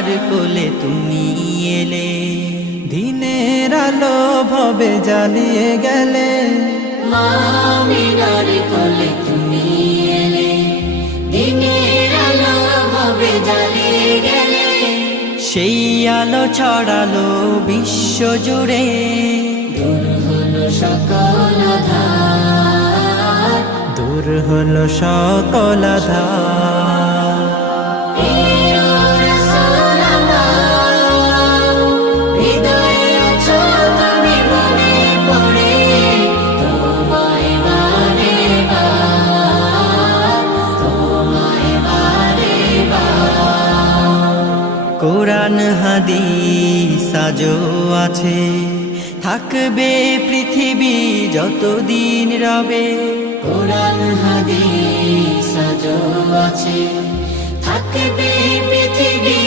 কোলে তুমি এলে, দিনের আলো ভবে জ্বালিয়ে গেলে। মা আমিনার কোলে তুমি এলে, দিনের আলো ভবে জ্বালিয়ে গেলে। সেই আলো ছড়ালো বিশ্ব জুড়ে, দূর হলো সকল আঁধার, দূর হলো সকল আঁধার। প্রিয় রাসূল আমার, হৃদয়ে আছো তুমি মনে পড়ে, তোমায় বারে বার, তোমায় বারে বার। কোরআন হাদিস আজও আছে, থাকবে পৃথিবী যতদিন রবে। কোরআন হাদিস আজও আছে, থাকবে পৃথিবী